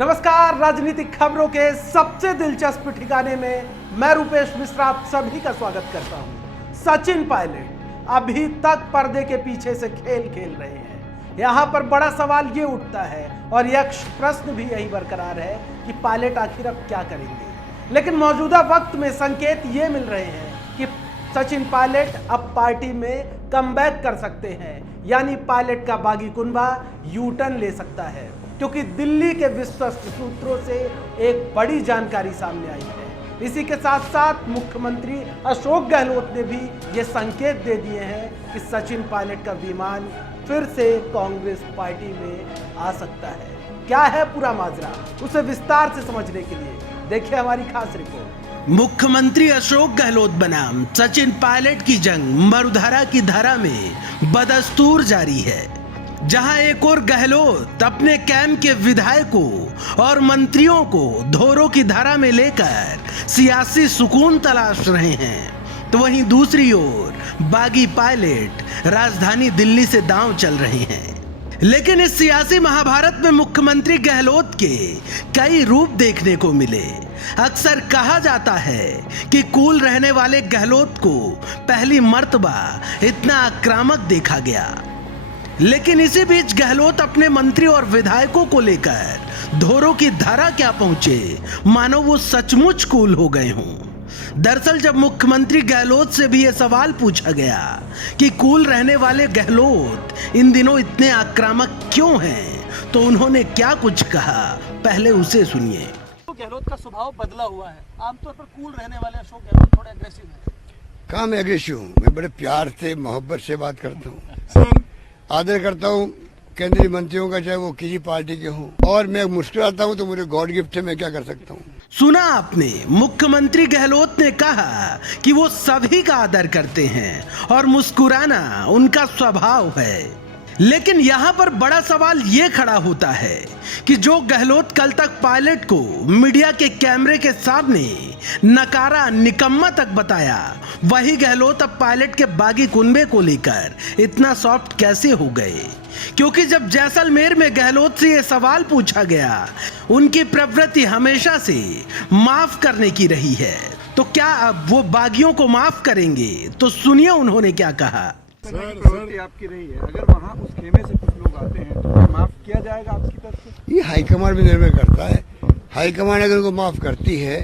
नमस्कार, राजनीतिक खबरों के सबसे दिलचस्प ठिकाने में मैं रूपेश मिश्रा आप सभी का स्वागत करता हूं। सचिन पायलट अभी तक पर्दे के पीछे से खेल खेल रहे हैं। यहां पर बड़ा सवाल ये उठता है और यह प्रश्न भी यही बरकरार है कि पायलट आखिर अब क्या करेंगे। लेकिन मौजूदा वक्त में संकेत ये मिल रहे हैं कि सचिन पायलट अब पार्टी में कमबैक कर सकते हैं, यानी पायलट का बागी कुनबा यू टर्न ले सकता है, क्योंकि दिल्ली के विश्वस्त सूत्रों से एक बड़ी जानकारी सामने आई है। इसी के साथ साथ मुख्यमंत्री अशोक गहलोत ने भी ये संकेत दे दिए हैं कि सचिन पायलट का विमान फिर से कांग्रेस पार्टी में आ सकता है। क्या है पूरा माजरा, उसे विस्तार से समझने के लिए देखिए हमारी खास रिपोर्ट। मुख्यमंत्री अशोक गहलोत बनाम सचिन पायलट की जंग मरुधरा की धारा में बदस्तूर जारी है, जहां एक और गहलोत अपने कैंप के विधायकों और मंत्रियों को धोरों की धारा में लेकर सियासी सुकून तलाश रहे हैं, तो वहीं दूसरी ओर बागी पायलट राजधानी दिल्ली से दांव चल रहे हैं। लेकिन इस सियासी महाभारत में मुख्यमंत्री गहलोत के कई रूप देखने को मिले। अक्सर कहा जाता है कि कूल रहने वाले गहलोत को पहली मर्तबा इतना आक्रामक देखा गया, लेकिन इसी बीच गहलोत अपने मंत्री और विधायकों को लेकर धोरों की धारा क्या पहुंचे, मानो वो सचमुच कूल हो गए हों। दरअसल जब मुख्यमंत्री गहलोत से भी यह सवाल पूछा गया कि कूल रहने वाले गहलोत इन दिनों इतने आक्रामक क्यों हैं, तो उन्होंने क्या कुछ कहा, पहले उसे सुनिए। गहलोत का स्वभाव बदला हुआ है। आमतौर पर कूल रहने वाले अशोक गहलोत थोड़े एग्रेसिव हैं। कहाँ मैं एग्रेसिव हूँ? मैं बड़े प्यार से मोहब्बत से बात करता हूँ, आदर करता हूँ केंद्रीय मंत्रियों का, चाहे वो किसी पार्टी के हों, और मैं मुस्कुराता हूँ तो मुझे गॉड गिफ्ट है, मैं क्या कर सकता हूँ। सुना आपने, मुख्यमंत्री गहलोत ने कहा कि वो सभी का आदर करते हैं और मुस्कुराना उनका स्वभाव है। लेकिन यहाँ पर बड़ा सवाल ये खड़ा होता है कि जो गहलोत कल तक पायलट को मीडिया के कैमरे के सामने नकारा, निकम्मा तक बताया, वही गहलोत अब पायलट के बागी कुनबे को लेकर इतना सॉफ्ट कैसे हो गए? क्योंकि जब जैसलमेर में गहलोत से ये सवाल पूछा गया, उनकी प्रवृत्ति हमेशा से माफ करने की रही है, तो क्या अब वो बागियों को माफ करेंगे? तो सुनिए उन्होंने क्या कहा। प्रवृत्ति आपकी रही है, अगर वहाँ उस खेमे से कुछ लोग आते हैं तो माफ किया जाएगा आपकी तरफ से? ये हाईकमान में निर्भर करता है। हाईकमान अगर उनको माफ करती है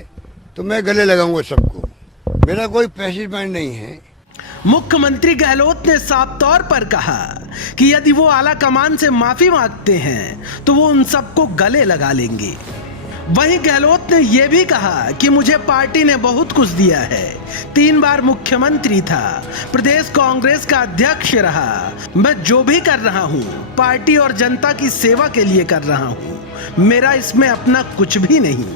तो मैं गले लगाऊंगा सबको, मेरा कोई पैसिव माइंड नहीं है। मुख्यमंत्री गहलोत ने साफ तौर पर कहा कि यदि वो आला कमान से माफी मांगते हैं तो वो उन सबको गले लगा लेंगे। वहीं गहलोत ने यह भी कहा कि मुझे पार्टी ने बहुत कुछ दिया है, 3 बार मुख्यमंत्री था, प्रदेश कांग्रेस का अध्यक्ष रहा, मैं जो भी कर रहा हूं पार्टी और जनता की सेवा के लिए कर रहा हूं, मेरा इसमें अपना कुछ भी नहीं।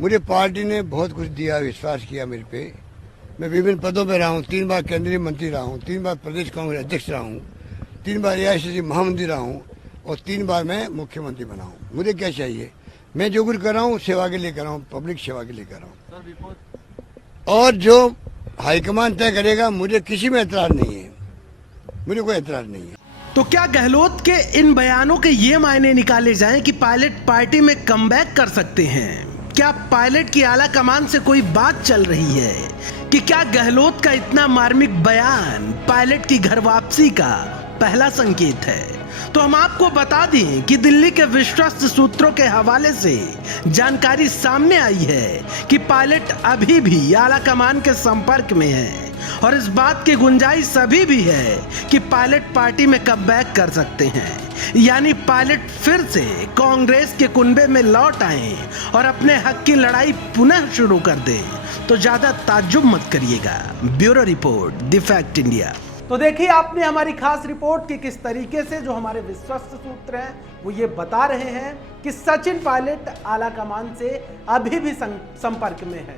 मुझे पार्टी ने बहुत कुछ दिया, विश्वास किया मेरे पे। मैं विभिन्न पदों पे रहा हूँ, 3 बार केंद्रीय मंत्री रहा हूँ, 3 बार प्रदेश कांग्रेस अध्यक्ष रहा हूँ, 3 बार AICC महामंत्री रहा हूँ और 3 बार मैं मुख्यमंत्री बना हूँ। मुझे क्या चाहिए? मैं जो कुछ कर रहा हूँ सेवा के लिए कर रहा हूँ, पब्लिक सेवा के लिए कर रहा हूँ, और जो हाईकमान तय करेगा मुझे किसी में एतराज नहीं है, मुझे कोई एतराज नहीं है। तो क्या गहलोत के इन बयानों के ये मायने निकाले जाएं कि पायलट पार्टी में कमबैक कर सकते हैं? क्या पायलट की आला कमान से कोई बात चल रही है कि क्या गहलोत का इतना मार्मिक बयान पायलट की घर वापसी का पहला संकेत है? तो हम आपको बता दें कि दिल्ली के विश्वस्त सूत्रों के हवाले से जानकारी सामने आई है कि पायलट अभी भी आला कमान के संपर्क में है और इस बात की गुंजाइश अभी भी है कि पायलट पार्टी में कमबैक कर सकते हैं, यानी पायलट फिर से कांग्रेस के कुनबे में लौट आए और अपने हक की लड़ाई पुनः शुरू कर दें। तो ज्यादा ताज्जुब मत करिएगा। Bureau report, the fact India. तो देखिए आपने हमारी खास रिपोर्ट कि किस तरीके से जो हमारे विश्वस्त सूत्र हैं वो ये बता रहे हैं कि सचिन पायलट आला कमान से अभी भी संपर्क में है।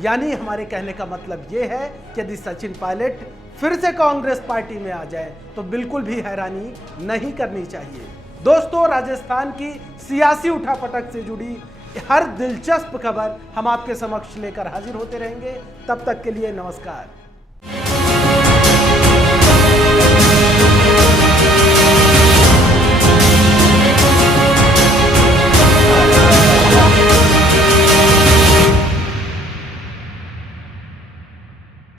यानी हमारे कहने का मतलब ये है कि यदि सचिन पायलट फिर से कांग्रेस पार्टी में आ जाए तो बिल्कुल भी हैरानी नहीं करनी चाहिए। दोस्तों, राजस्थान की सियासी उठापटक से जुड़ी हर दिलचस्प खबर हम आपके समक्ष लेकर हाजिर होते रहेंगे। तब तक के लिए नमस्कार।